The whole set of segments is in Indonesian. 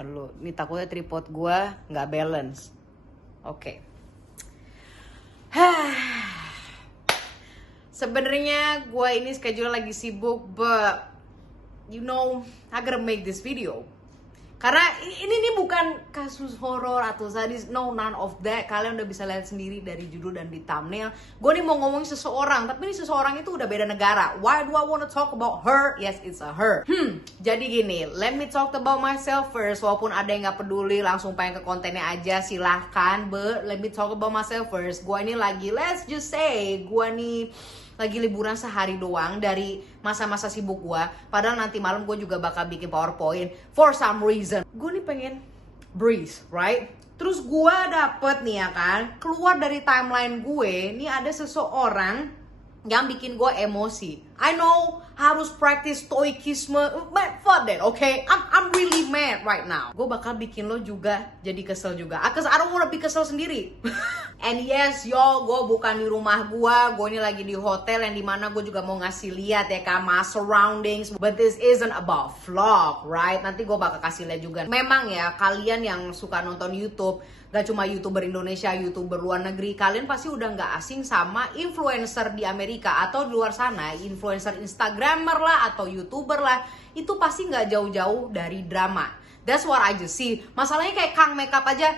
Aduh, ini takutnya tripod gue nggak balance. Oke. Sebenarnya gue ini schedule lagi sibuk, but you know, I gotta make this video. Karena ini bukan kasus horor atau sadis, no, none of that. Kalian udah bisa lihat sendiri dari judul dan di thumbnail. Gue nih mau ngomongin seseorang, tapi ini seseorang itu udah beda negara. Why do I want to talk about her? Yes, it's a her. Jadi gini, let me talk about myself first. Walaupun ada yang gak peduli, langsung pengen ke kontennya aja, silahkan. But let me talk about myself first. Gue ini lagi, let's just say, gue nih lagi liburan sehari doang dari masa-masa sibuk gue. Padahal nanti malam gue juga bakal bikin PowerPoint. For some reason, gue nih pengen breathe, right? Terus gue dapet nih ya kan, keluar dari timeline gue, nih ada seseorang yang bikin gue emosi. I know harus practice stoicism, but fuck that, okay? I'm really mad right now. Gue bakal bikin lo juga jadi kesel juga. Cause I don't wanna be kesel sendiri. And yes, yo, gue bukan di rumah gue ini lagi di hotel yang dimana gue juga mau ngasih lihat ya kan, my surroundings. But this isn't about vlog, right? Nanti gue bakal kasih lihat juga. Memang ya, kalian yang suka nonton YouTube, gak cuma YouTuber Indonesia, YouTuber luar negeri, kalian pasti udah gak asing sama influencer di Amerika atau di luar sana, influencer Instagramer lah atau YouTuber lah, itu pasti gak jauh-jauh dari drama. That's what I just see. Masalahnya kayak Kang Makeup aja,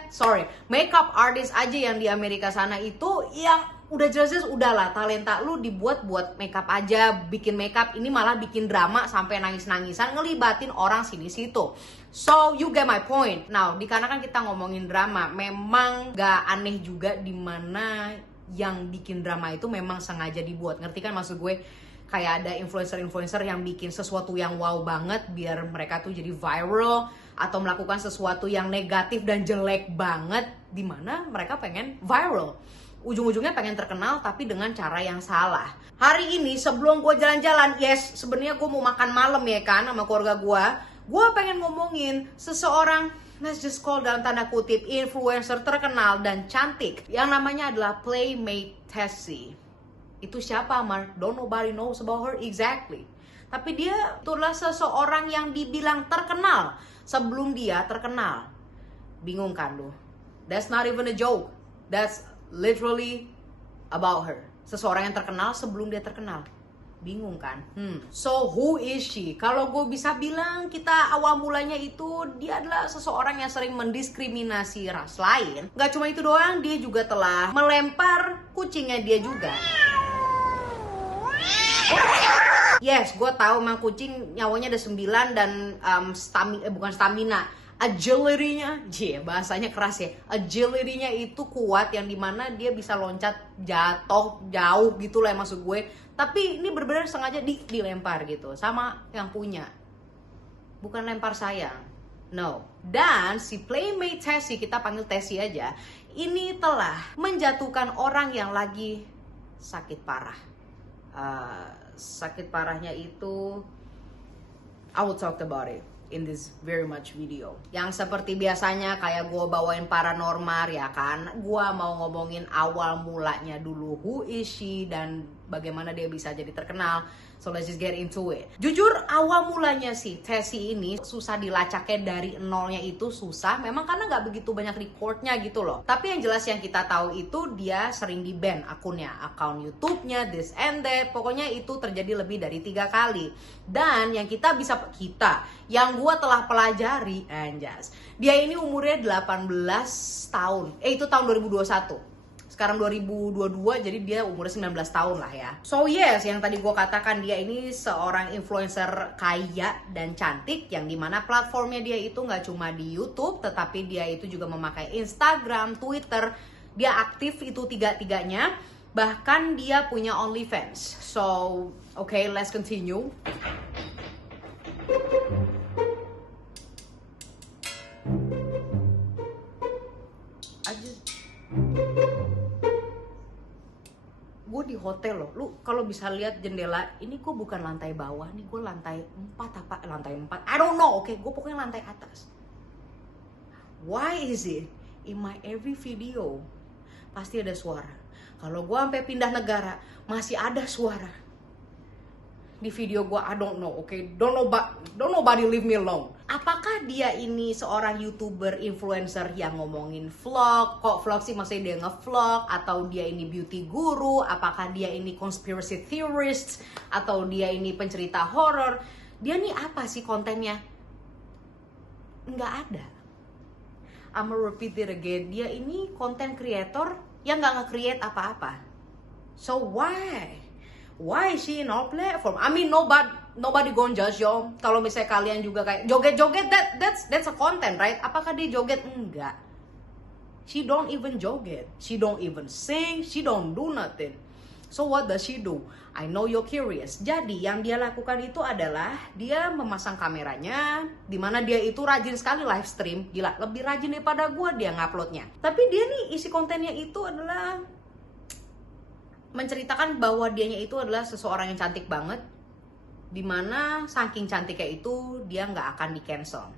makeup artist aja yang di Amerika sana itu yang udah jelas-jelas udahlah, talenta lu dibuat buat makeup aja, bikin makeup, ini malah bikin drama sampai nangis-nangisan ngelibatin orang sini-situ. So you get my point. Now, dikarenakan kita ngomongin drama, memang gak aneh juga dimana yang bikin drama itu memang sengaja dibuat. Ngerti kan maksud gue? Kayak ada influencer-influencer yang bikin sesuatu yang wow banget biar mereka tuh jadi viral, atau melakukan sesuatu yang negatif dan jelek banget dimana mereka pengen viral. Ujung-ujungnya pengen terkenal tapi dengan cara yang salah. Hari ini sebelum gue jalan-jalan, yes, sebenarnya gue mau makan malam ya kan sama keluarga gue pengen ngomongin seseorang, let's just call dalam tanda kutip, influencer terkenal dan cantik yang namanya adalah Playmate Tessie. Itu siapa, Mark? Don't nobody knows about her exactly. Tapi dia itulah seseorang yang dibilang terkenal sebelum dia terkenal. Bingung kan lu? That's not even a joke. That's literally about her. Seseorang yang terkenal sebelum dia terkenal. Bingung kan? So who is she? Kalau gue bisa bilang, kita awal mulanya itu dia adalah seseorang yang sering mendiskriminasi ras lain. Gak cuma itu doang, dia juga telah melempar kucingnya dia juga. Yes, gue tahu emang kucing nyawanya ada 9 dan bukan stamina, agility-nya, bahasanya keras ya. Agility-nya itu kuat yang dimana dia bisa loncat jatuh jauh gitu lah maksud gue. Tapi ini benar-benar sengaja dilempar gitu sama yang punya. Bukan lempar sayang. No. Dan si Playmate Tessie, kita panggil Tessie aja, ini telah menjatuhkan orang yang lagi sakit parah. Sakit parahnya itu I will talk about it in this very much video. Yang seperti biasanya kayak gue bawain paranormal ya kan, gue mau ngomongin awal mulanya dulu, who is she dan bagaimana dia bisa jadi terkenal. So let's just get into it. Jujur awal mulanya sih Tessie ini susah dilacaknya, dari nolnya itu susah. Memang karena nggak begitu banyak recordnya gitu loh. Tapi yang jelas yang kita tahu itu dia sering di-ban akunnya, akun YouTube-nya, this and that. Pokoknya itu terjadi lebih dari 3 kali. Dan yang yang gue telah pelajari, anjas, dia ini umurnya 18 tahun. Itu tahun 2021. Sekarang 2022, jadi dia umurnya 19 tahun lah ya. So yes, yang tadi gue katakan, dia ini seorang influencer kaya dan cantik, yang dimana platformnya dia itu nggak cuma di YouTube, tetapi dia itu juga memakai Instagram, Twitter. Dia aktif itu tiga-tiganya. Bahkan dia punya OnlyFans. So, okay, let's continue. Gue di hotel loh, lu kalau bisa lihat jendela ini, gue bukan lantai bawah nih, gue lantai 4 lantai 4, I don't know, oke, gue pokoknya lantai atas. Why is it in my every video pasti ada suara? Kalau gue sampai pindah negara masih ada suara. Di video gue, I don't know, okay, don't nobody leave me alone. apakah dia ini seorang YouTuber influencer yang ngomongin vlog? Kok vlog sih, maksudnya dia nge-vlog, atau dia ini beauty guru, apakah dia ini conspiracy theorist, atau dia ini pencerita horor? Dia nih apa sih kontennya? Nggak ada. I'ma repeat it again, dia ini content creator yang nggak nge-create apa-apa. So why is she in all platform? I mean, nobody gonna judge yo. Kalau misalnya kalian juga kayak joget-joget, that's a content, right? Apakah dia joget? Enggak. She don't even joget. She don't even sing. She don't do nothing. So what does she do? I know you're curious. Jadi yang dia lakukan itu adalah dia memasang kameranya, dimana dia itu rajin sekali live stream. Gila, lebih rajin daripada gue dia nguploadnya. Tapi dia nih isi kontennya itu adalah menceritakan bahwa dianya itu adalah seseorang yang cantik banget, dimana saking cantiknya itu dia nggak akan di cancel.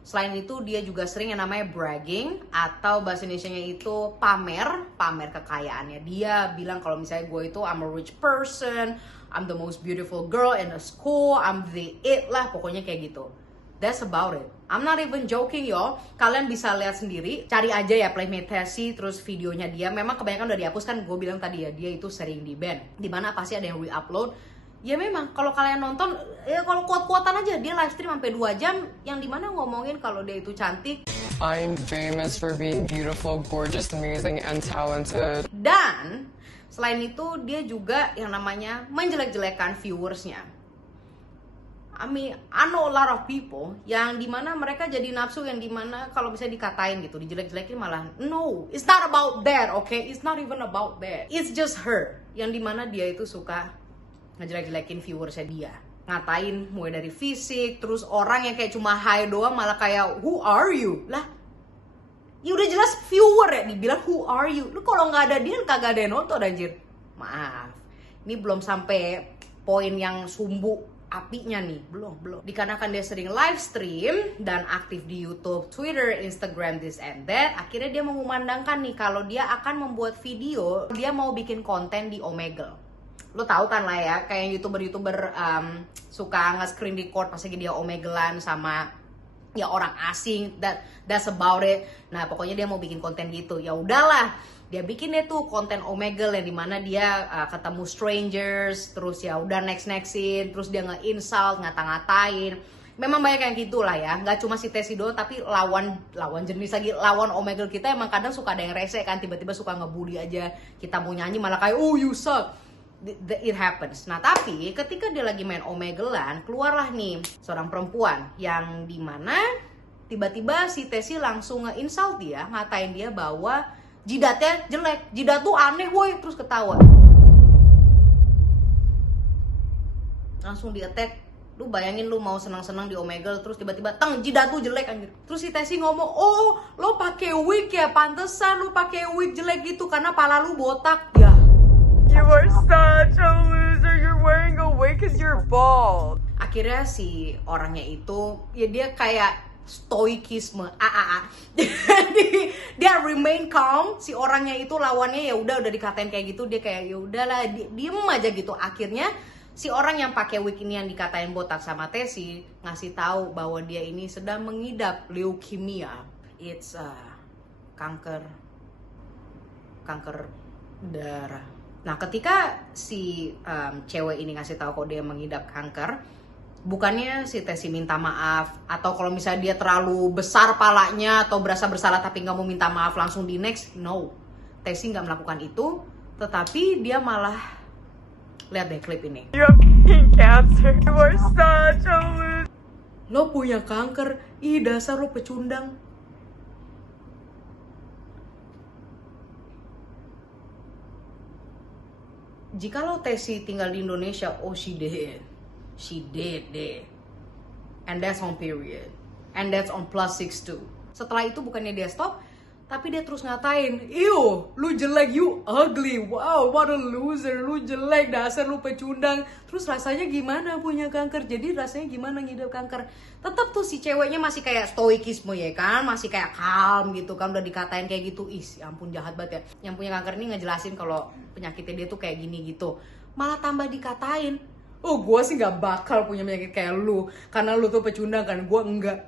Selain itu dia juga sering yang namanya bragging, atau bahasa Indonesianya itu pamer kekayaannya. Dia bilang kalau misalnya gue itu I'm a rich person, I'm the most beautiful girl in the school, I'm the it lah, pokoknya kayak gitu. That's about it. I'm not even joking yo. Kalian bisa lihat sendiri, cari aja ya Playmate Tessie, terus videonya dia. Memang kebanyakan udah dihapus kan, gue bilang tadi ya, dia itu sering di ban. Dimana pasti ada yang re-upload. Ya memang kalau kalian nonton, ya kalau kuat-kuatan aja, dia live stream sampai 2 jam, yang dimana ngomongin kalau dia itu cantik. I'm famous for being beautiful, gorgeous, amazing, and talented. Dan selain itu dia juga yang namanya menjelek-jelekan viewersnya. I mean, I know a lot of people yang dimana mereka jadi nafsu, yang dimana kalau bisa dikatain gitu, dijelek-jelekin malah. No, it's not about that, okay? It's not even about that. It's just her, yang dimana dia itu suka ngejelek-jelekin viewersnya dia, ngatain mulai dari fisik, terus orang yang kayak cuma hi doang malah kayak who are you? Lah, ya udah jelas viewer ya, dibilang who are you? Lu kalau nggak ada dia kagak ada yang nonton anjir. Maaf, ini belum sampai poin yang sumbu apinya nih, belum. Dikarenakan dia sering live stream dan aktif di YouTube, Twitter, Instagram, this and that, akhirnya dia mengumandangkan nih kalau dia akan membuat video, dia mau bikin konten di Omegle. Lo tahu kan lah ya, kayak youtuber suka nge-screen record pas lagi dia Omeglean sama ya orang asing, that's about it. Nah pokoknya dia mau bikin konten gitu. Ya udahlah, dia bikin deh tuh konten Omegle yang dimana dia ketemu strangers, terus ya udah next-nextin, terus dia nge-insult, ngata-ngatain. Memang banyak yang gitu lah ya, nggak cuma si Tessie doang, tapi lawan jenis lagi, lawan Omegle kita emang kadang suka ada yang rese kan, tiba-tiba suka ngebully aja. Kita mau nyanyi malah kayak oh you suck. It happens. Nah tapi ketika dia lagi main Omeglean, keluarlah nih seorang perempuan yang dimana tiba-tiba si Tessie langsung nge-insult dia, ngatain dia bahwa jidatnya jelek, jidat tuh aneh woi, terus ketawa. Langsung di-attack. Lu bayangin lu mau senang-senang di Omegle, terus tiba-tiba teng jidat tuh jelek anjir. Terus si Tessie ngomong, "Oh, lo pakai wig ya, pantesan lu pakai wig jelek gitu karena pala lu botak." Ya. You are such a loser. You're wearing a wig because you're bald. Akhirnya si orangnya itu ya dia kayak stoikisme dia remain calm. Si orangnya itu lawannya ya udah dikatain kayak gitu, dia kayak ya udahlah diem aja gitu. Akhirnya si orang yang pakai wig ini yang dikatain botak sama Tessie ngasih tahu bahwa dia ini sedang mengidap leukemia. It's kanker darah. Nah, ketika si cewek ini ngasih tahu kok dia mengidap kanker, bukannya si Tessie minta maaf, atau kalau misalnya dia terlalu besar palanya atau berasa bersalah tapi nggak mau minta maaf langsung di next, no. Tessie nggak melakukan itu, tetapi dia malah, lihat deh klip ini. You have cancer. You are such a loser. Lo punya kanker, ih dasar lo pecundang. Jikalau Tessie tinggal di Indonesia, oh she did deh. And that's on period. And that's on +6 too. Setelah itu bukannya dia stop, tapi dia terus ngatain, "Ew, lu jelek, you ugly. Wow, what a loser. Lu jelek, dasar lu pecundang." Terus rasanya gimana punya kanker? Jadi rasanya gimana ngidap kanker? Tetap tuh si ceweknya masih kayak stoikisme ya kan, masih kayak calm gitu kan, udah dikatain kayak gitu. Ih, ya ampun jahat banget ya. Yang punya kanker ini ngejelasin kalau penyakitnya dia tuh kayak gini gitu. Malah tambah dikatain, Oh, gue sih gak bakal punya penyakit kayak lu, karena lu tuh pecundang kan, gue enggak.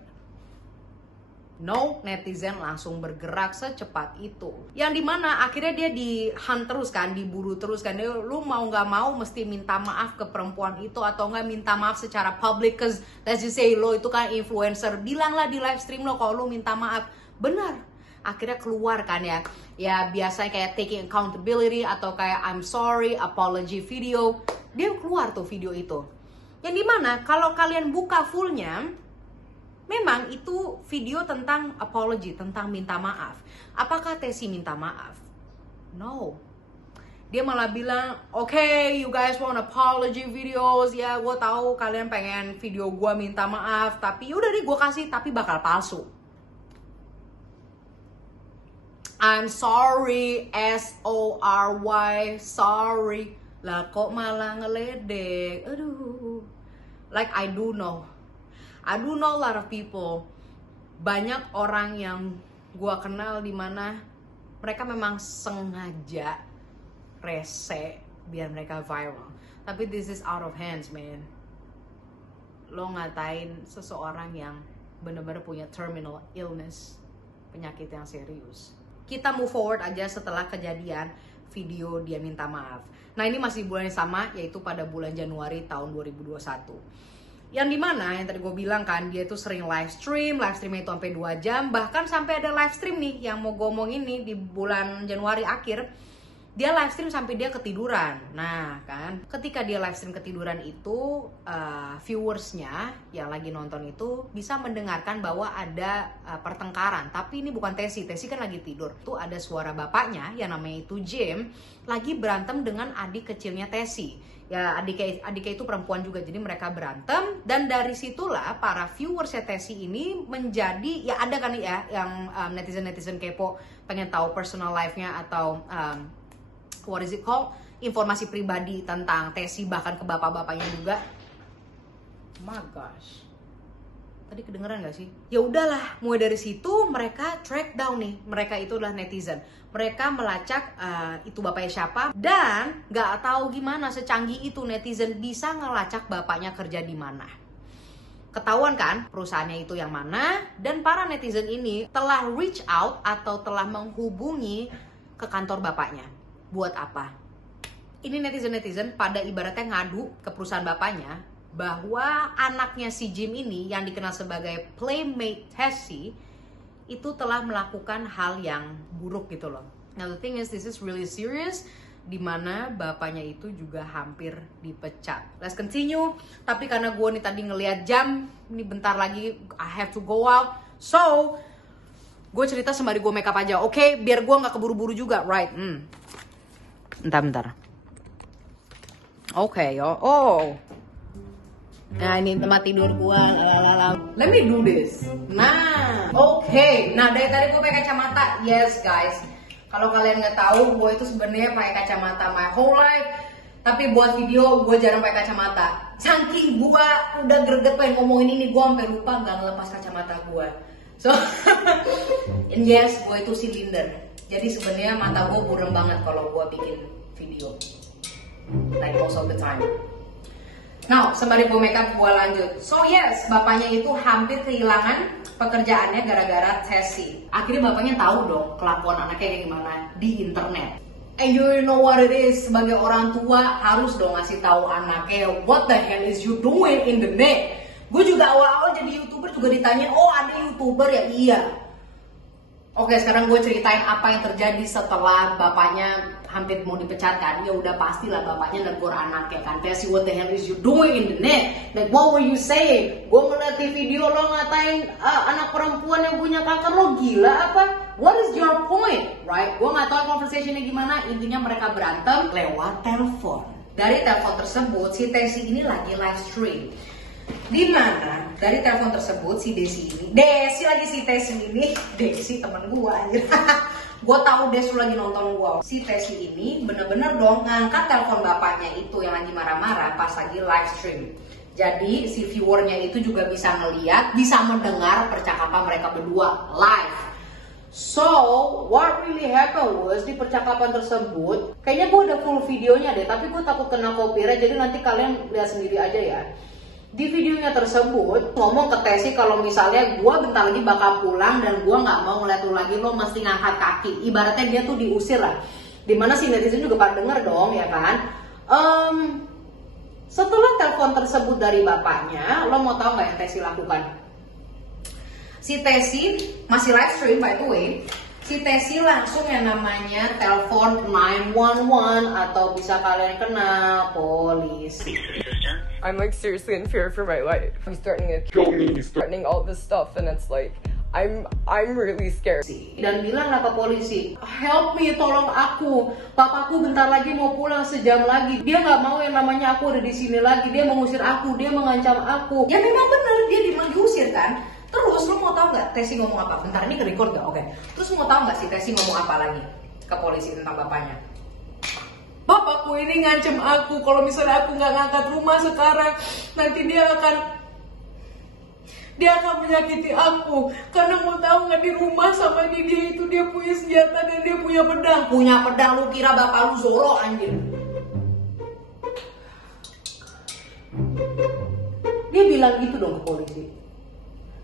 No, netizen langsung bergerak secepat itu. Yang dimana akhirnya dia di-hunt terus kan, diburu terus kan. Lu mau gak mau mesti minta maaf ke perempuan itu, atau gak minta maaf secara public. Cause let's just say lo itu kan influencer, bilanglah di live stream lo kalau lu minta maaf. Benar, akhirnya keluar kan ya. Ya biasanya kayak taking accountability, atau kayak I'm sorry, apology video. Dia keluar tuh video itu. Yang dimana kalau kalian buka fullnya, memang itu video tentang apology, tentang minta maaf. Apakah Tessy minta maaf? No. Dia malah bilang, okay, you guys want apology videos. Ya, gue tahu kalian pengen video gue minta maaf. Tapi udah deh gue kasih, tapi bakal palsu. I'm sorry, S-O-R-Y, sorry. Lah kok malah ngeledek. Aduh. Like I do know a lot of people. Banyak orang yang gua kenal di mana mereka memang sengaja rese biar mereka viral. Tapi this is out of hands, man. Lo ngatain seseorang yang benar-benar punya terminal illness, penyakit yang serius. Kita move forward aja setelah kejadian video dia minta maaf. Nah, ini masih bulan yang sama, yaitu pada bulan Januari tahun 2021. Yang dimana, yang tadi gue bilang kan, dia itu sering live streamnya itu sampai 2 jam. Bahkan sampai ada live stream nih, yang mau gue omongin nih di bulan Januari akhir. Dia live stream sampai dia ketiduran. Nah kan, ketika dia live stream ketiduran itu, viewersnya yang lagi nonton itu bisa mendengarkan bahwa ada pertengkaran. Tapi ini bukan Tessy kan lagi tidur. Tuh ada suara bapaknya yang namanya itu Jim lagi berantem dengan adik kecilnya Tessy. Ya adiknya itu perempuan juga, jadi mereka berantem. Dan dari situlah para viewersnya Tessy ini menjadi, ya ada kan ya yang netizen kepo pengen tahu personal life-nya atau what is it called, informasi pribadi tentang Tessy, bahkan ke bapak-bapaknya juga. Oh my gosh, tadi kedengeran gak sih? Ya udahlah, mulai dari situ mereka track down nih. Mereka itu adalah netizen. Mereka melacak itu bapaknya siapa, dan gak tahu gimana secanggih itu netizen bisa ngelacak bapaknya kerja di mana. Ketahuan kan perusahaannya itu yang mana, dan para netizen ini telah reach out atau telah menghubungi ke kantor bapaknya. Buat apa? Ini netizen pada ibaratnya ngadu ke perusahaan bapaknya bahwa anaknya si Jim ini yang dikenal sebagai playmate Tessy itu telah melakukan hal yang buruk gitu loh. Now the thing is, this is really serious, dimana bapaknya itu juga hampir dipecat. Let's continue. Tapi karena gue nih tadi ngeliat jam, ini bentar lagi I have to go out, so gue cerita sembari gue makeup aja, oke? Biar gue nggak keburu-buru juga, right? Bentar. Oke, oh. Nah, ini tempat tidur gua. Let me do this. Nah, oke. Nah, dari tadi gua pakai kacamata. Yes, guys. Kalau kalian nggak tahu, gua itu sebenarnya pakai kacamata my whole life. Tapi buat video, gua jarang pakai kacamata. Saking gua udah greget pengen ngomongin ini, gua sampai lupa nggak ngelepas kacamata gua. So, and yes, gua itu silinder. Jadi sebenarnya mata gue burem banget kalau gue bikin video, like most of the time. Now, sembari gue makeup, gue lanjut. So yes, bapaknya itu hampir kehilangan pekerjaannya gara-gara Tessy. Akhirnya bapaknya tahu dong kelakuan anaknya kayak gimana di internet. And you know what it is, sebagai orang tua harus dong ngasih tahu anaknya, what the hell is you doing in the net. Gue juga awal-awal jadi YouTuber juga ditanya, oh ada YouTuber ya? Iya. Oke, sekarang gue ceritain apa yang terjadi setelah bapaknya hampir mau dipecat kan. Ya udah pastilah bapaknya negur anaknya kan. Tessy, what the hell is you doing in the net? Like what were you saying? Gue ngeliat di video lo ngatain anak perempuan yang punya kanker, lo gila apa? What is your point? Right? Gue gak tahu conversationnya gimana. Intinya mereka berantem lewat telepon. Dari telepon tersebut si Tessy ini lagi live stream. Di mana dari telepon tersebut si Tessy teman gue anjir. Gue tahu Desu lagi nonton gue. Si Tessy ini bener-bener dong ngangkat telepon bapaknya itu yang lagi marah-marah pas lagi live stream. Jadi si viewernya itu juga bisa ngeliat, bisa mendengar percakapan mereka berdua live. So, what really happened was di percakapan tersebut, kayaknya gue udah full videonya deh, tapi gue takut kena copyright, jadi nanti kalian lihat sendiri aja ya. Di videonya tersebut ngomong ke Tessy kalau misalnya gue bentar lagi bakal pulang dan gue nggak mau ngeliat lu lagi, lo mesti ngangkat kaki. Ibaratnya dia tuh diusir lah. Dimana si netizen juga pada denger dong ya kan. Setelah telepon tersebut dari bapaknya, lo mau tahu nggak yang Tessy lakukan? Si Tessy masih live stream by the way. Si Tessy langsung yang namanya telepon 911 atau bisa kalian kenal polisi. I'm like seriously in fear for my life. He's threatening all this stuff, and it's like I'm really scared. Dan bilanglah ke polisi, help me, tolong aku. Papaku bentar lagi mau pulang, sejam lagi. Dia nggak mau yang namanya aku ada di sini lagi. Dia mengusir aku, dia mengancam aku. Ya memang benar, dia diusir kan. Terus lo mau tahu nggak Tessy ngomong apa? Bentar ini ke-record nggak? Oke. Terus mau tahu nggak si Tessy ngomong apa lagi ke polisi tentang bapaknya? Bapakku ini ngancem aku kalau misalnya aku nggak ngangkat rumah sekarang, nanti dia akan menyakiti aku. Karena mau tahu nggak, di rumah sama dia itu dia punya senjata dan dia punya pedang. Punya pedang, lu kira bapak lu Zoro anjir? Dia bilang gitu dong ke polisi.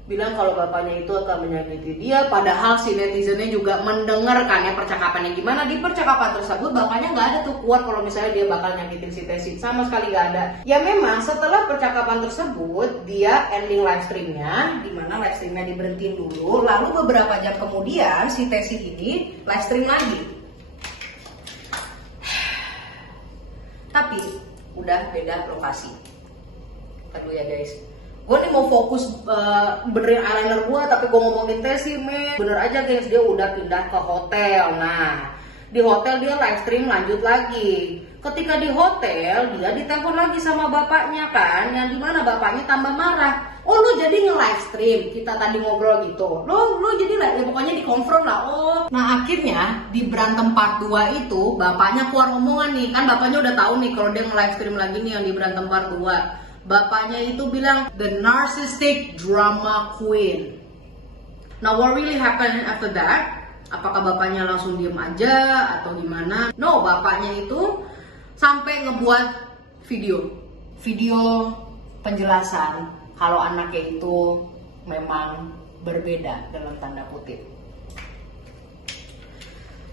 Bilang kalau bapaknya itu akan menyakiti dia, padahal si netizennya juga mendengarkan ya percakapannya gimana. Di percakapan tersebut bapaknya nggak ada tuh kuat kalau misalnya dia bakal nyakitin si Tessy, sama sekali nggak ada. Ya memang setelah percakapan tersebut dia ending live streamnya, dimana live streamnya diberhentiin dulu, lalu beberapa jam kemudian si Tessy ini live stream lagi. Tapi udah beda lokasi. Aduh ya guys, gue nih mau fokus benerin eyeliner gue, tapi gue ngomongin Tessy, bener aja guys, dia udah pindah ke hotel. Nah, di hotel dia live stream lanjut lagi. Ketika di hotel, dia ditelepon lagi sama bapaknya kan, yang dimana bapaknya tambah marah. Oh, lu jadi nge-live stream, kita tadi ngobrol gitu. Lu jadi lah, ya pokoknya di-confirm lah. Oh. Nah, akhirnya di berantem part 2 itu, bapaknya keluar omongan nih. Kan bapaknya udah tahu nih kalau dia nge-live stream lagi nih yang di berantem part 2. Bapaknya itu bilang the narcissistic drama queen. Now what really happened after that? Apakah bapaknya langsung diem aja atau gimana? No, bapaknya itu sampai ngebuat video penjelasan kalau anaknya itu memang berbeda dalam tanda kutip.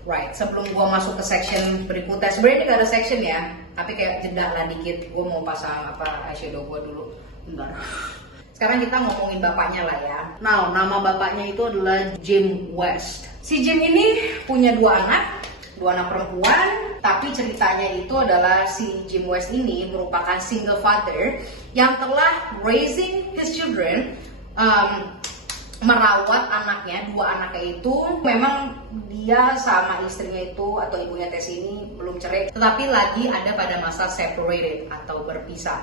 Right, sebelum gua masuk ke section berikutnya, sebenarnya ini gak ada section ya, tapi kayak jeda lah dikit. Gua mau pasang eyeshadow gua dulu, bentar. Sekarang kita ngomongin bapaknya lah ya. Nah, nama bapaknya itu adalah Jim West. Si Jim ini punya dua anak perempuan, tapi ceritanya itu adalah si Jim West ini merupakan single father yang telah raising his children, merawat anaknya, dua anaknya itu. Memang dia sama istrinya itu atau ibunya Tessy ini belum cerai, tetapi lagi ada pada masa separated atau berpisah.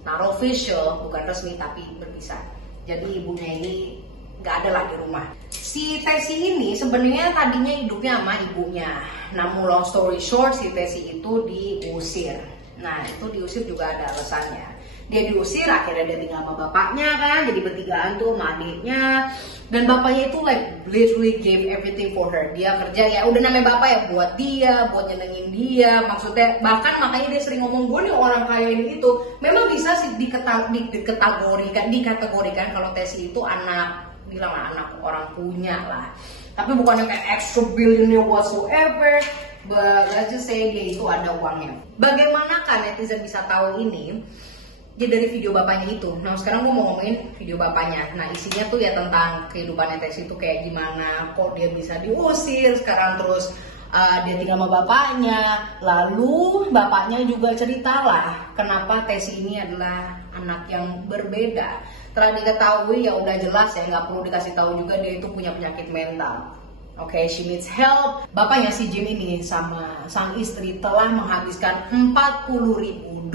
Not official, bukan resmi tapi berpisah. Jadi ibunya ini gak ada lah di rumah. Si Tessy ini sebenarnya tadinya hidupnya sama ibunya. Namun long story short, si Tessy itu diusir. Nah, itu diusir juga ada alasannya. Dia diusir, akhirnya dia tinggal sama bapaknya kan, jadi bertigaan tuh sama adiknya. Dan bapaknya itu like literally gave everything for her. Dia kerja ya udah namanya bapak ya buat dia, buat nyenengin dia. Maksudnya bahkan makanya dia sering ngomong, gue nih orang kaya ini itu. Memang bisa sih dikategorikan kalau Tessy itu anak, bilang lah anak orang punya lah. Tapi bukannya kayak extra billionaire whatsoever. But let's just say dia itu ada uangnya. Bagaimana kan netizen bisa tahu ini? Dia dari video bapaknya itu. Nah sekarang gue mau ngomongin video bapaknya. Nah isinya tuh ya tentang kehidupannya Tessy itu kayak gimana, kok dia bisa diusir sekarang, terus dia tinggal sama bapaknya. Lalu bapaknya juga cerita lah kenapa Tessy ini adalah anak yang berbeda. Telah diketahui ya udah jelas ya, nggak perlu dikasih tahu juga dia itu punya penyakit mental. Oke, she needs help. Bapaknya si Jim ini sama sang istri telah menghabiskan $40.000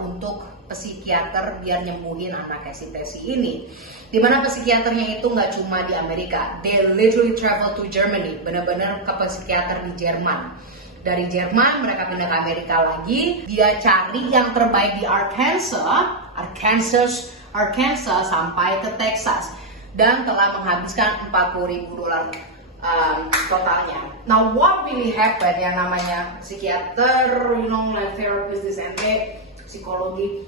untuk psikiater biar nyembuhin anaknya si Tessy ini. Dimana psikiaternya itu nggak cuma di Amerika, they literally travel to Germany, benar-benar ke psikiater di Jerman. Dari Jerman mereka pindah ke Amerika lagi, dia cari yang terbaik di Arkansas sampai ke Texas, dan telah menghabiskan $40.000 totalnya. Now what really happened, yang namanya psikiater, like therapist, this and that, psikologi,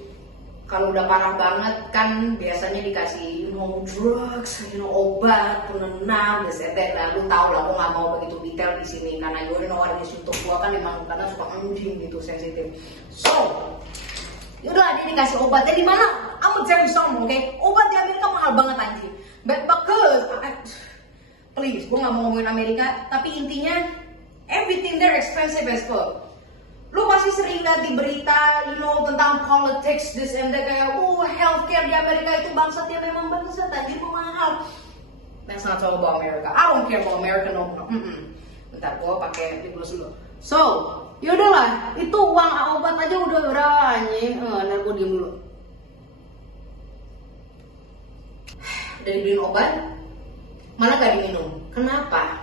kalau udah parah banget kan biasanya dikasih drugs, obat penenang, this and that. Nah, lu tau lah, gue nggak mau begitu detail di sini karena you know what this untuk gue kan emang karena suka anjing gitu, sensitif. So yaudah, dia dikasih obatnya di mana? I'm gonna tell you something, okay? Obat di Amerika mahal banget anjing. But because please, gue nggak mau ngomongin Amerika, tapi intinya everything there expensive as fuck. Lu pasti sering lihat di berita, tentang politics, this and that, kayak, healthcare di Amerika itu bangsat, ya memang bangsat, anjir mahal. That's not all about America. I don't care about America, no. Bentar, gue pakai lip gloss dulu. So, yaudahlah, itu uang obat aja udah anjing. Ntar gue diem dulu. Udah dibeliin obat, malah gak diminum. Kenapa?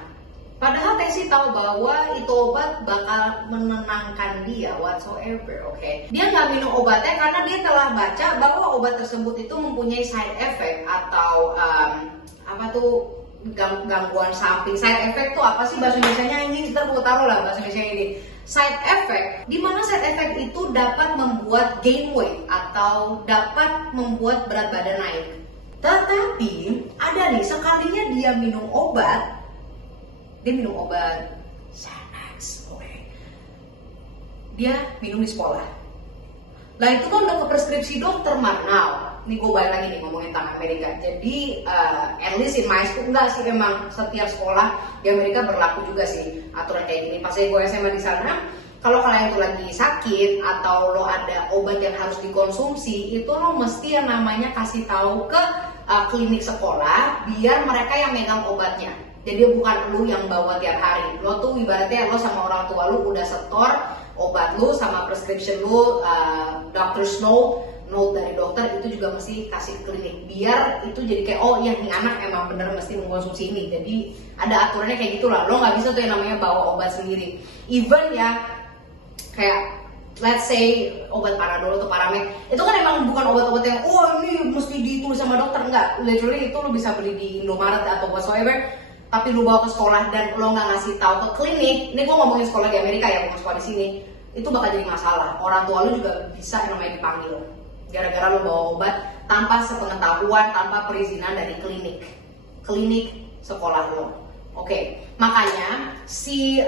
Padahal Tessy tahu bahwa itu obat bakal menenangkan dia whatsoever, okay? Dia nggak minum obatnya karena dia telah baca bahwa obat tersebut itu mempunyai side effect atau gangguan samping. Side effect tuh apa sih bahasa Indonesianya anjing? Ntar gue taruh lah bahasa Indonesia ini. Side effect, di mana side effect itu dapat membuat gain weight atau dapat membuat berat badan naik. Tetapi ada nih, sekalinya dia minum obat Xanax, okay. Dia minum di sekolah. Lah itu kan udah ke preskripsi dokter, Now, nih gue balik lagi nih ngomongin tentang Amerika. Jadi at least in my school, enggak sih, memang setiap sekolah di Amerika berlaku juga sih aturan kayak gini. Pas gue SMA di sana, kalau kalian itu lagi sakit atau lo ada obat yang harus dikonsumsi, itu lo mesti yang namanya kasih tahu ke klinik sekolah biar mereka yang megang obatnya. Jadi bukan lu yang bawa tiap hari. Lo tuh ibaratnya lo sama orang tua lu udah setor obat lu sama prescription lu, doctor's note dari dokter itu juga mesti kasih klinik. Biar itu jadi kayak, oh iya nih anak emang bener mesti mengkonsumsi ini. Jadi ada aturannya kayak gitulah. Lo nggak bisa tuh yang namanya bawa obat sendiri. Even ya kayak let's say obat Panadol atau Paramed, itu kan emang bukan obat-obat yang ini mesti ditulis sama dokter. Enggak, literally itu lo bisa beli di Indomaret atau whatsoever, tapi lu bawa ke sekolah dan lo nggak ngasih tahu ke klinik. Ini gue ngomongin sekolah di Amerika ya, bukan sekolah di sini. Itu bakal jadi masalah. Orang tua lu juga bisa namanya dipanggil gara-gara lu bawa obat tanpa sepengetahuan, tanpa perizinan dari klinik sekolah lo. Oke, makanya si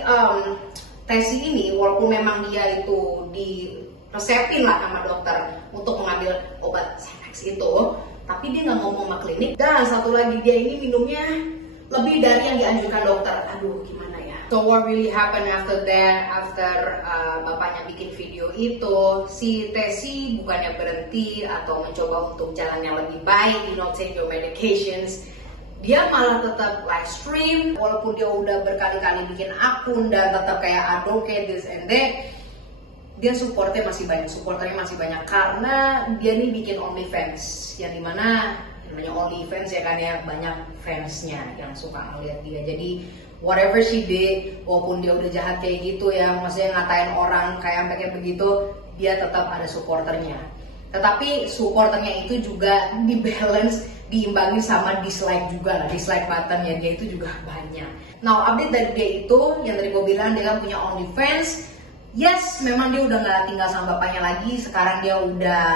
Tessy ini walaupun memang dia itu diresepin lah sama dokter untuk mengambil obat Xanax itu, tapi dia nggak ngomong sama klinik. Dan satu lagi, dia ini minumnya lebih dari yang dianjurkan dokter. Aduh, gimana ya? So what really happened after that? After bapaknya bikin video itu, si Tessy bukannya berhenti atau mencoba untuk jalan yang lebih baik, take your medications. Dia malah tetap live stream, walaupun dia udah berkali-kali bikin akun dan tetap kayak advocate this and that. Dia supporternya masih banyak karena dia nih bikin OnlyFans, yang dimana namanya OnlyFans ya kan ya, banyak fansnya yang suka ngeliat dia. Jadi whatever she did, walaupun dia udah jahat kayak gitu ya, maksudnya ngatain orang kayak begitu, dia tetap ada supporternya. Tetapi supporternya itu juga diimbangi sama dislike juga lah, dislike buttonnya dia itu juga banyak. Now update dari dia itu, yang tadi gue bilang dia kan punya OnlyFans. Yes, memang dia udah gak tinggal sama bapaknya lagi, sekarang dia udah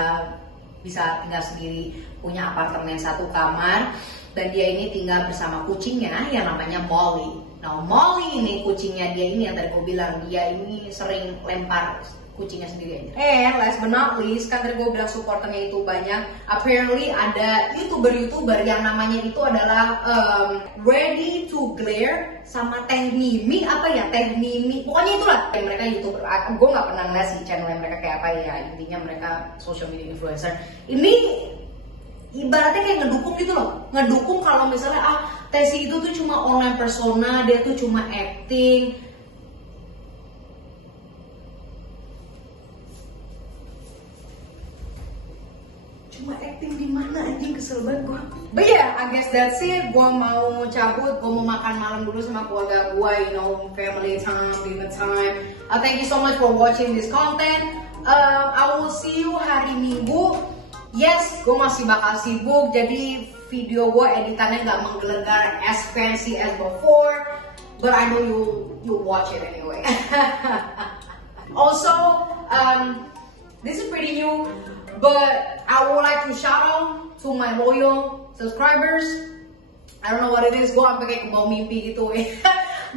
bisa tinggal sendiri, punya apartemen 1 kamar, dan dia ini tinggal bersama kucingnya yang namanya Molly. Nah Molly ini kucingnya dia ini yang tadi gue bilang, dia ini sering lempar kucingnya sendiri aja. Last but not least, kan tadi gue bilang supporternya itu banyak. Apparently ada youtuber yang namanya itu adalah Ready to Glare sama Teh Mimi, pokoknya itulah. Mereka youtuber, gue nggak pernah ngeliat sih channelnya mereka kayak apa ya. Intinya mereka social media influencer. Ini ibaratnya kayak ngedukung gitu loh, ngedukung kalau misalnya Tessy itu tuh cuma online persona, dia tuh cuma acting. Cuma acting di mana anjing, kesel banget gue. But yeah, I guess that's it. Gue mau cabut, gue mau makan malam dulu sama keluarga gue, family time, dinner time. Thank you so much for watching this content. I will see you hari Minggu. Yes, gue masih bakal sibuk, jadi video gue editannya nggak menggelegar as fancy as before. but I know you watch it anyway. Also, this is pretty new, but I would like to shout out to my loyal subscribers. I don't know what it is, gue sampai kayak kebawa mimpi gitu gue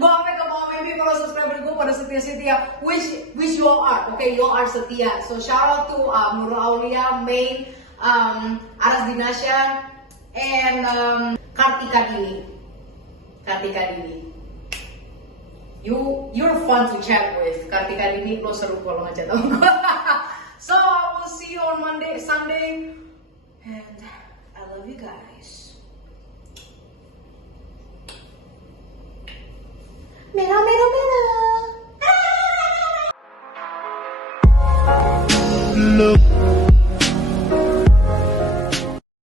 sampai kebawa mimpi kalau subscriber gue pada setia-setia, which you all are, okay, you all are setia. So shout out to Nurul Aulia, May, Aras Dinasya, and Kartika Dini. You're fun to chat with. Kartika Dini, lo seru kalau ngechat sama gue. So I will see you on Sunday, and I love you guys. Mega, mega, mega.